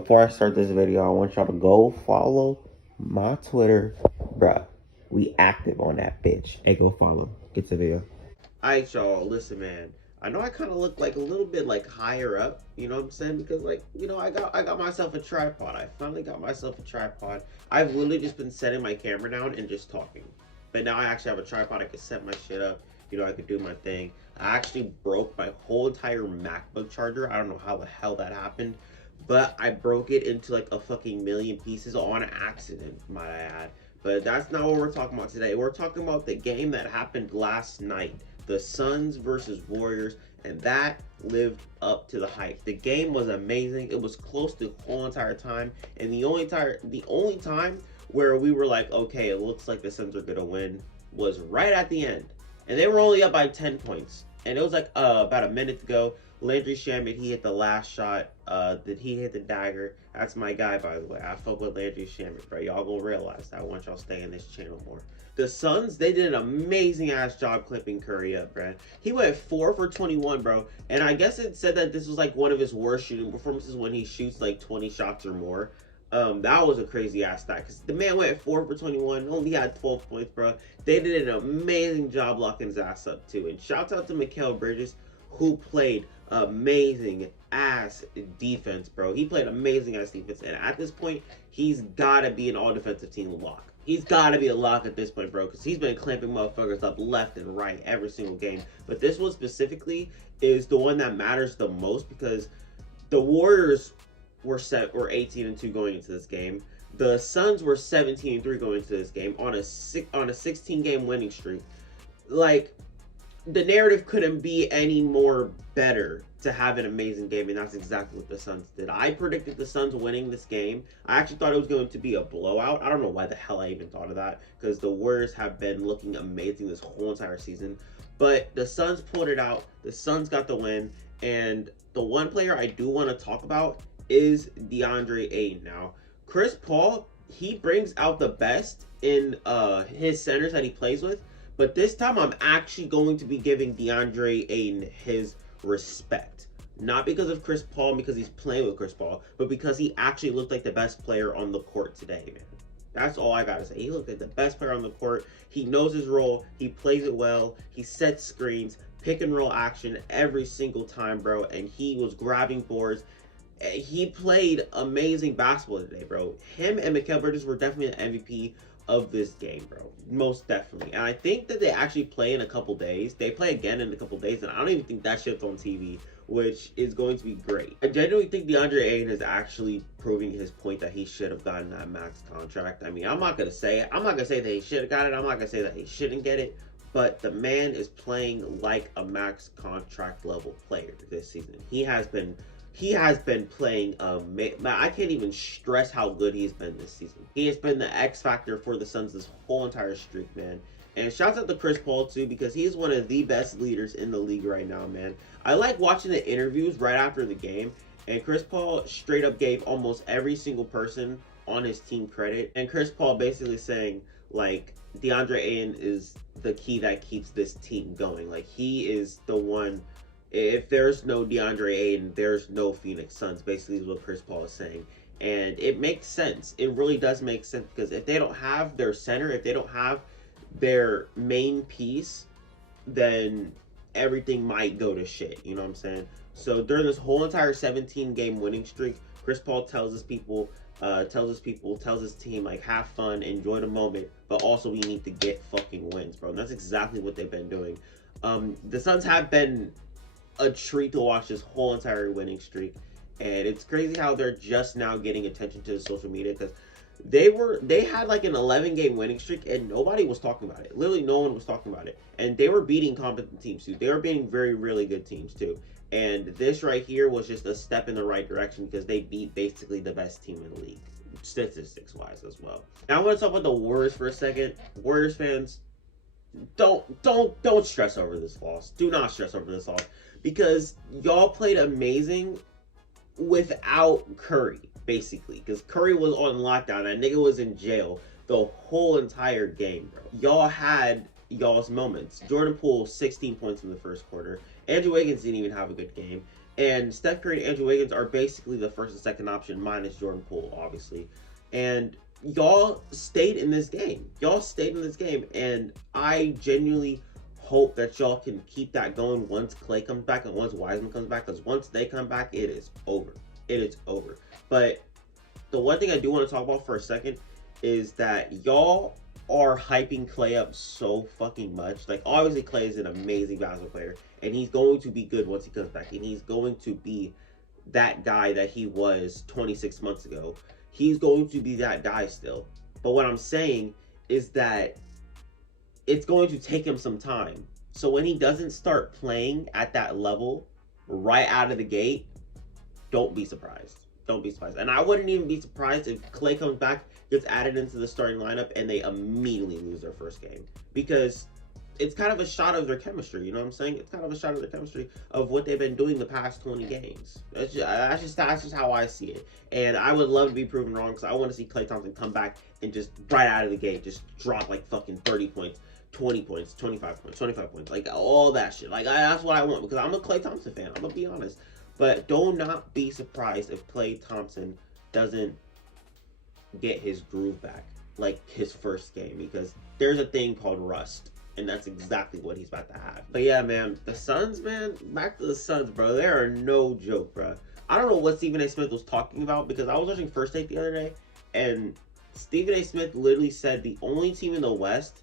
before I start this video, I want y'all to go follow my Twitter. Bruh, we active on that bitch. Hey, go follow. Get the video. Alright, y'all, listen, man. I know I kind of look like a little bit like higher up, you know what I'm saying? Because like, you know, I got myself a tripod. I finally got myself a tripod. I've literally just been setting my camera down and just talking. But now I actually have a tripod. I can set my shit up. You know, I could do my thing. I actually broke my whole entire MacBook charger. I don't know how the hell that happened, but I broke it into like a fucking million pieces on accident, might I add. But that's not what we're talking about today. We're talking about the game that happened last night. The Suns versus Warriors, and that lived up to the hype. The game was amazing. It was close the whole entire time, and the only time where we were like, okay, it looks like the Suns are gonna win was right at the end, and they were only up by 10 points, and it was like about a minute to go. Landry Shamet, he hit the last shot. Did he hit the dagger? That's my guy, by the way. I fuck with Landry Shamet, bro. Y'all gonna realize that. I want y'all to stay in this channel more. The Suns, they did an amazing ass job clipping Curry up, bro. He went 4 for 21, bro. And I guess it said that this was like one of his worst shooting performances when he shoots like 20 shots or more. That was a crazy ass stat because the man went 4 for 21, only had 12 points, bro. They did an amazing job locking his ass up too. And shouts out to Mikal Bridges, who played amazing ass defense, bro. He played amazing ass defense, and at this point, he's gotta be an all defensive team lock. He's gotta be a lock at this point, bro, because he's been clamping motherfuckers up left and right every single game. But this one specifically is the one that matters the most because the Warriors were 18-2 going into this game. The Suns were 17-3 going into this game on a 16-game winning streak. Like, the narrative couldn't be any more better to have an amazing game, and that's exactly what the Suns did. I predicted the Suns winning this game. I actually thought it was going to be a blowout. I don't know why the hell I even thought of that, because the Warriors have been looking amazing this whole entire season. But the Suns pulled it out. The Suns got the win, and the one player I do want to talk about is DeAndre Ayton. Now, Chris Paul, he brings out the best in his centers that he plays with. But this time, I'm actually going to be giving DeAndre Ayton his respect. Not because of Chris Paul, because he's playing with Chris Paul, but because he actually looked like the best player on the court today, man. That's all I gotta say. He looked like the best player on the court. He knows his role. He plays it well. He sets screens, pick and roll action every single time, bro. And he was grabbing boards. He played amazing basketball today, bro. Him and Mikal Bridges were definitely the MVP of this game, bro. Most definitely. And I think that they actually play in a couple days. They play again in a couple days, and I don't even think that shit's on TV, which is going to be great. I genuinely think DeAndre Ayton is actually proving his point that he should have gotten that max contract. I mean, I'm not gonna say that he should have got it. I'm not gonna say that he shouldn't get it. But the man is playing like a max contract level player this season. He has been playing I can't even stress how good he's been this season. He has been the X factor for the Suns this whole entire streak, man. And shouts out to Chris Paul too, because he's one of the best leaders in the league right now, man. I like watching the interviews right after the game, and Chris Paul straight up gave almost every single person on his team credit. And Chris Paul basically saying, like, DeAndre Ayton is the key that keeps this team going. Like, he is the one. If there's no DeAndre Ayton, there's no Phoenix Suns, basically is what Chris Paul is saying. And it makes sense. It really does make sense, because if they don't have their center, if they don't have their main piece, then everything might go to shit. You know what I'm saying? So during this whole entire 17-game winning streak, Chris Paul tells his team, like, have fun, enjoy the moment, but also we need to get fucking wins, bro. And that's exactly what they've been doing. The Suns have been a treat to watch this whole entire winning streak, and it's crazy how they're just now getting attention to the social media, because they had like an 11-game winning streak and nobody was talking about it. Literally no one was talking about it, and they were beating competent teams too. They were beating really good teams too, and this right here was just a step in the right direction because they beat basically the best team in the league, statistics wise as well. Now I want to talk about the Warriors for a second. Warriors fans, don't stress over this loss. Do not stress over this loss, because y'all played amazing without Curry, basically, because Curry was on lockdown. That nigga was in jail the whole entire game, bro. Y'all had y'all's moments. Jordan Poole, 16 points in the first quarter. Andrew Wiggins didn't even have a good game. And Steph Curry and Andrew Wiggins are basically the first and second option, minus Jordan Poole, obviously. And y'all stayed in this game. Y'all stayed in this game. And I genuinely hope that y'all can keep that going once Clay comes back and once Wiseman comes back. Because once they come back, it is over. It is over. But the one thing I do want to talk about for a second is that y'all are hyping Clay up so fucking much. Like, obviously, Clay is an amazing basketball player, and he's going to be good once he comes back, and he's going to be that guy that he was 26 months ago. He's going to be that guy still. But what I'm saying is that it's going to take him some time. So when he doesn't start playing at that level right out of the gate, don't be surprised. Don't be surprised. And I wouldn't even be surprised if Clay comes back, gets added into the starting lineup, and they immediately lose their first game. Because it's kind of a shot of their chemistry, you know what I'm saying? It's kind of a shot of their chemistry of what they've been doing the past 20 games. That's just how I see it. And I would love to be proven wrong, because I want to see Klay Thompson come back and just right out of the gate, just drop like fucking 30 points. 20 points, 25 points, 25 points, like all that shit. Like, that's what I want, because I'm a Klay Thompson fan. I'm gonna be honest. But do not be surprised if Klay Thompson doesn't get his groove back, like his first game, because there's a thing called rust, and that's exactly what he's about to have. But yeah, man, the Suns, man, back to the Suns, bro. They are no joke, bro. I don't know what Stephen A. Smith was talking about, because I was watching First Take the other day, and Stephen A. Smith literally said the only team in the West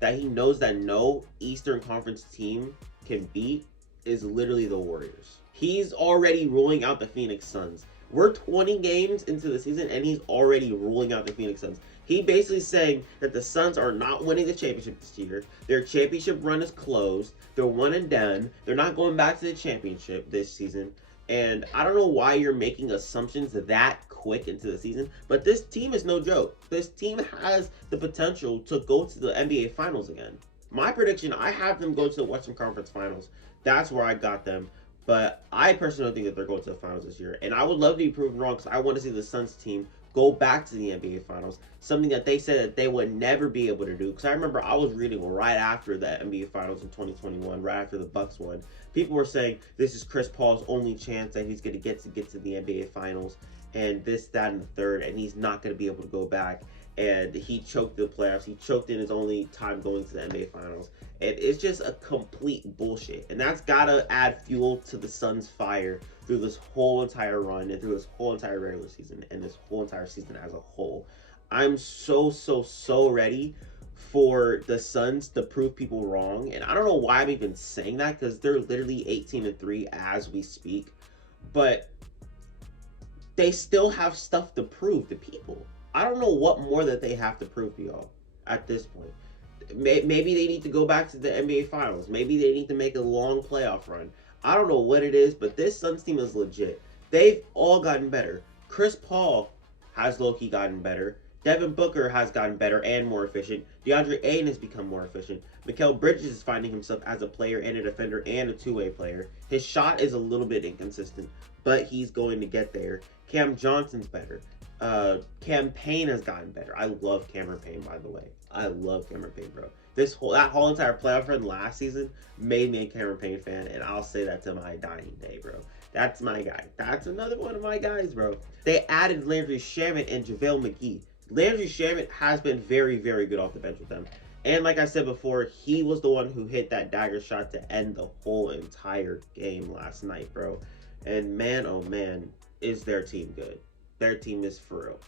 that he knows that no Eastern Conference team can beat is literally the Warriors. He's already ruling out the Phoenix Suns. We're 20 games into the season, and he's already ruling out the Phoenix Suns. He basically saying that the Suns are not winning the championship this year. Their championship run is closed. They're one and done. They're not going back to the championship this season. And I don't know why you're making assumptions that quick into the season, but this team is no joke. This team has the potential to go to the NBA Finals again. My prediction, I have them go to the Western Conference Finals. That's where I got them. But I personally don't think that they're going to the finals this year. And I would love to be proven wrong, because I want to see the Suns team go back to the NBA Finals. Something that they said that they would never be able to do. Because I remember I was reading right after the NBA Finals in 2021, right after the Bucks won. People were saying this is Chris Paul's only chance that he's going to get to the NBA Finals. And this, that, and the third. And he's not going to be able to go back. And he choked the playoffs. He choked in his only time going to the NBA Finals. And it's just a complete bullshit. And that's got to add fuel to the Suns' fire through this whole entire run and through this whole entire regular season and this whole entire season as a whole. I'm so ready for the Suns to prove people wrong. And I don't know why I'm even saying that, because they're literally 18-3 as we speak. But they still have stuff to prove to people. I don't know what more that they have to prove to y'all at this point. Maybe they need to go back to the NBA Finals. Maybe they need to make a long playoff run. I don't know what it is, but this Suns team is legit. They've all gotten better. Chris Paul has low-key gotten better. Devin Booker has gotten better and more efficient. DeAndre Ayton has become more efficient. Mikal Bridges is finding himself as a player and a defender and a two-way player. His shot is a little bit inconsistent, but he's going to get there. Cam Johnson's better. Cam Payne has gotten better. I love Cameron Payne, by the way. I love Cameron Payne, bro. That whole entire playoff run last season made me a Cameron Payne fan, and I'll say that to my dying day, bro. That's my guy. That's another one of my guys, bro. They added Landry Shamet and JaVale McGee. Landry Shamet has been very, very good off the bench with them. And like I said before, he was the one who hit that dagger shot to end the whole entire game last night, bro. And man, oh man, is their team good. Their team is for real.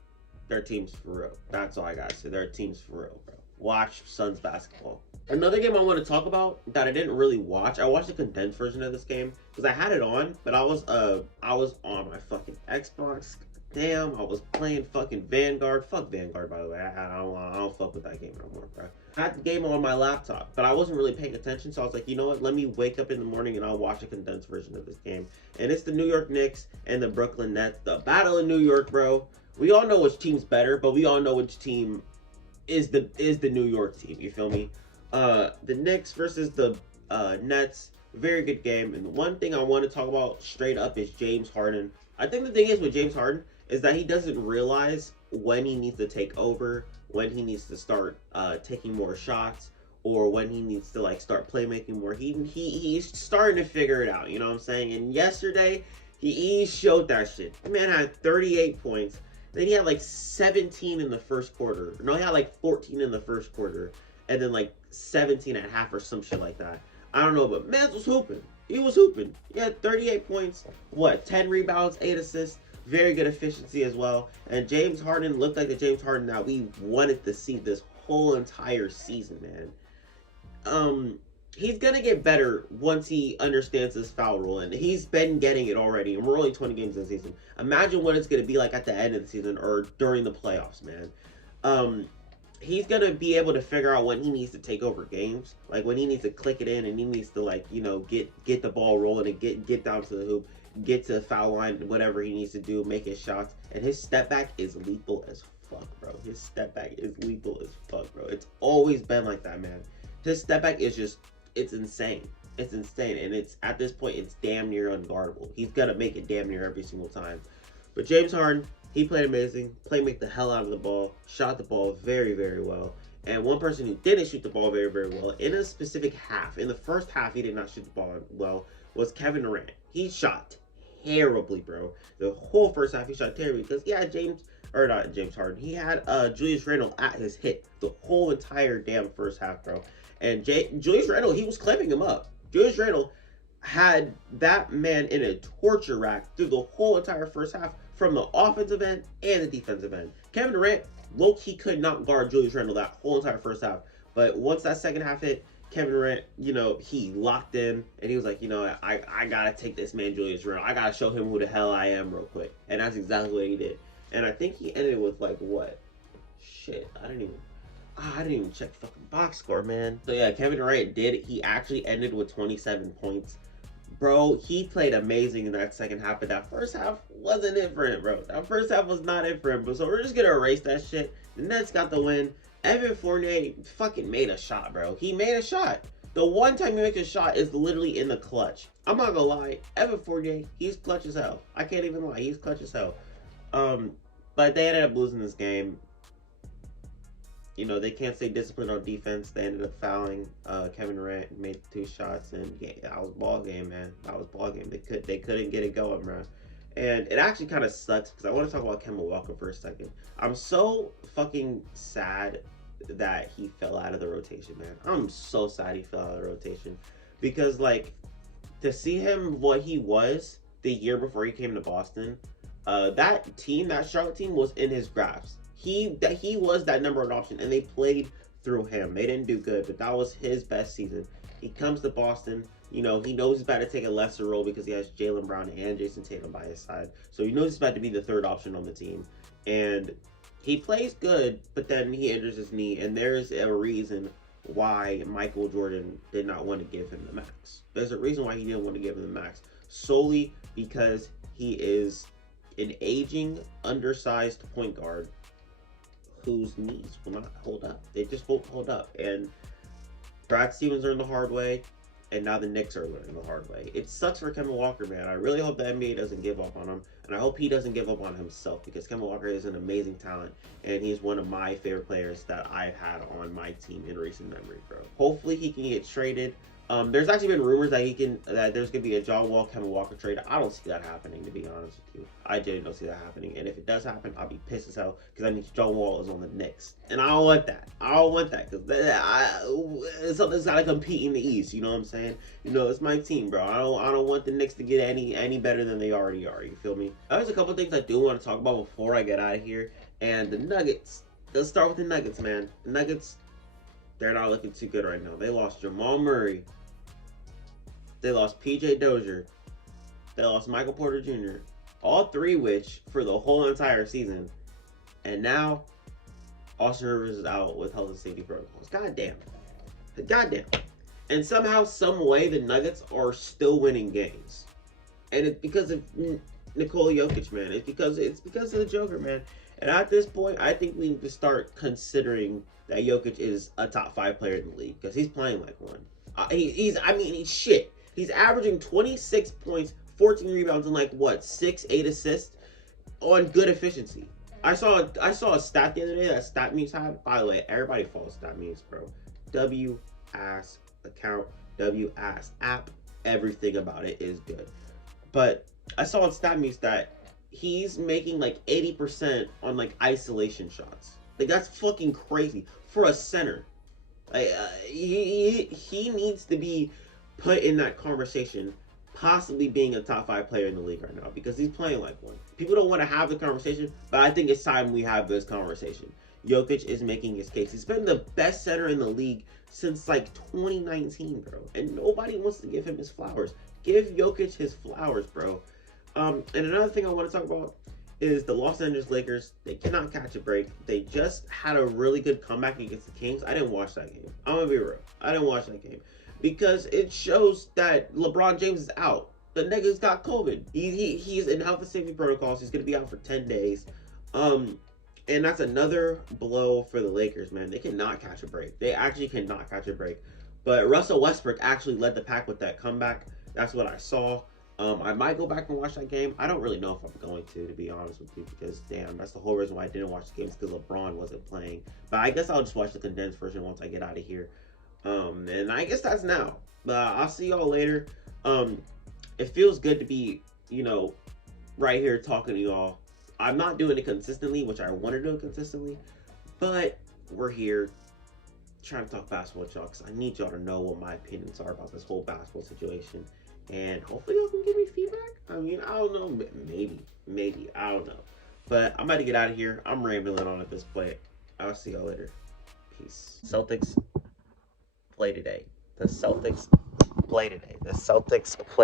Their team's for real. That's all I gotta say. Their team's for real, bro. Watch Suns basketball. Another game I want to talk about that I didn't really watch. I watched the condensed version of this game because I had it on, but I was on my fucking Xbox. Damn, I was playing fucking Vanguard. Fuck Vanguard, by the way. I don't fuck with that game no more, bro. I had the game on my laptop, but I wasn't really paying attention, so I was like, you know what? Let me wake up in the morning and I'll watch a condensed version of this game. And it's the New York Knicks and the Brooklyn Nets. The Battle of New York, bro. We all know which team's better, but we all know which team is the New York team. You feel me? The Knicks versus the Nets. Very good game. And one thing I want to talk about straight up is James Harden. I think the thing is with James Harden is that he doesn't realize when he needs to take over, when he needs to start taking more shots, or when he needs to like start playmaking more. He's starting to figure it out. You know what I'm saying? And yesterday, he showed that shit. The man had 38 points. Then he had like 17 in the first quarter. No, he had like 14 in the first quarter, and then like 17 at half or some shit like that. I don't know, but man was hooping. He was hooping. He had 38 points, 10 rebounds, 8 assists, very good efficiency as well. And James Harden looked like the James Harden that we wanted to see this whole entire season, man. He's gonna get better once he understands this foul rule, and he's been getting it already. And we're only 20 games in the season. Imagine what it's gonna be like at the end of the season or during the playoffs, man. He's gonna be able to figure out when he needs to take over games, like when he needs to click it in and he needs to like get the ball rolling and get down to the hoop, get to the foul line, whatever he needs to do, make his shots. And his step back is lethal as fuck, bro. His step back is lethal as fuck, bro. It's always been like that, man. His step back is just, it's insane. It's insane, and it's at this point it's damn near unguardable. He's gonna make it damn near every single time. But James Harden, he played amazing, played the hell out of the ball, shot the ball very, very well. And one person who didn't shoot the ball very, very well in a specific half, in the first half he did not shoot the ball well, was Kevin Durant. He shot terribly, bro. The whole first half he shot terribly because he had not James Harden. He had Julius Randle at his hip the whole entire damn first half, bro. And Julius Randle, he was clamping him up. Julius Randle had that man in a torture rack through the whole entire first half, from the offensive end and the defensive end. Kevin Durant, low-key could not guard Julius Randle that whole entire first half. But once that second half hit, Kevin Durant, he locked in, and he was like, I gotta take this man Julius Randle. I gotta show him who the hell I am real quick. And that's exactly what he did. And I think he ended with like what? Shit, I didn't even check fucking box score, man. So yeah, Kevin Durant he actually ended with 27 points. Bro, he played amazing in that second half, but that first half wasn't it for him, bro. That first half was not it for him. But so we're just gonna erase that shit. The Nets got the win. Evan Fournier fucking made a shot, bro. He made a shot. The one time he makes a shot is literally in the clutch. I'm not gonna lie, Evan Fournier, he's clutch as hell. I can't even lie, he's clutch as hell. But they ended up losing this game. They can't stay disciplined on defense. They ended up fouling. Kevin Durant made 2 shots, and yeah, that was ball game, man. That was ball game. They couldn't get it going, bro. And it actually kind of sucks because I want to talk about Kemba Walker for a second. I'm so fucking sad that he fell out of the rotation, man. I'm so sad he fell out of the rotation because, like, to see him what he was the year before he came to Boston, that Charlotte team was in his grasp. He was that number 1 option, and they played through him. They didn't do good, but that was his best season. He comes to Boston. He knows he's about to take a lesser role because he has Jaylen Brown and Jason Tatum by his side. So he knows he's about to be the 3rd option on the team. And he plays good, but then he injures his knee, and there's a reason why Michael Jordan did not want to give him the max. There's a reason why he didn't want to give him the max. Solely because he is an aging, undersized point guard whose knees will not hold up. They just won't hold up. And Brad Stevens learned the hard way, and now the Knicks are learning the hard way. It sucks for Kemba Walker, man. I really hope the NBA doesn't give up on him, and I hope he doesn't give up on himself, because Kemba Walker is an amazing talent, and he's one of my favorite players that I've had on my team in recent memory, bro. Hopefully he can get traded. There's actually been rumors that there's gonna be a John Wall Kemba Walker trade. I don't see that happening, to be honest with you. I genuinely don't see that happening. And if it does happen, I'll be pissed as hell because that means John Wall is on the Knicks, and I don't want that. I don't want that because something's gotta compete in the East. You know what I'm saying? It's my team, bro. I don't want the Knicks to get any better than they already are. You feel me? There's a couple things I do want to talk about before I get out of here, and the Nuggets. Let's start with the Nuggets, man. The Nuggets. They're not looking too good right now. They lost Jamal Murray. They lost PJ Dozier. They lost Michael Porter Jr. All 3 which for the whole entire season. And now Austin Rivers is out with health and safety protocols. Goddamn. And somehow, some way, the Nuggets are still winning games. And it's because of Nikola Jokic, man. It's because of the Joker, man. And at this point, I think we need to start considering that Jokic is a top 5 player in the league, because he's playing like one. He's shit. He's averaging 26 points, 14 rebounds, and 6-8 assists on good efficiency. I saw a stat the other day that Stat Memes had. By the way, everybody follows Stat Memes, bro. ass account, W ass app. Everything about it is good. But I saw on StatMuse that he's making like 80% on like isolation shots. Like that's fucking crazy for a center. Like he needs to be put in that conversation, possibly being a top 5 player in the league right now because he's playing like one. People don't want to have the conversation, but I think it's time we have this conversation. Jokic is making his case. He's been the best center in the league since like 2019, bro, and nobody wants to give him his flowers. Give Jokic his flowers, bro. And another thing I want to talk about is the Los Angeles Lakers. They cannot catch a break. They just had a really good comeback against the Kings. I didn't watch that game. I'm gonna be real. I didn't watch that game because it shows that LeBron James is out. The nigga's got COVID. He's in health and safety protocols. He's gonna be out for 10 days. And that's another blow for the Lakers, man. They cannot catch a break. They actually cannot catch a break. But Russell Westbrook actually led the pack with that comeback. That's what I saw. I might go back and watch that game. I don't really know if I'm going to be honest with you, because damn, that's the whole reason why I didn't watch the games, because LeBron wasn't playing. But I guess I'll just watch the condensed version once I get out of here. And I guess that's now. I'll see y'all later. It feels good to be, right here talking to y'all. I'm not doing it consistently, which I want to do it consistently, but we're here trying to talk basketball with y'all because I need y'all to know what my opinions are about this whole basketball situation. And hopefully y'all can give me feedback. I mean, I don't know. Maybe. I don't know. But I'm about to get out of here. I'm rambling on at this point. I'll see y'all later. Peace. Celtics play today. The Celtics play today. The Celtics play.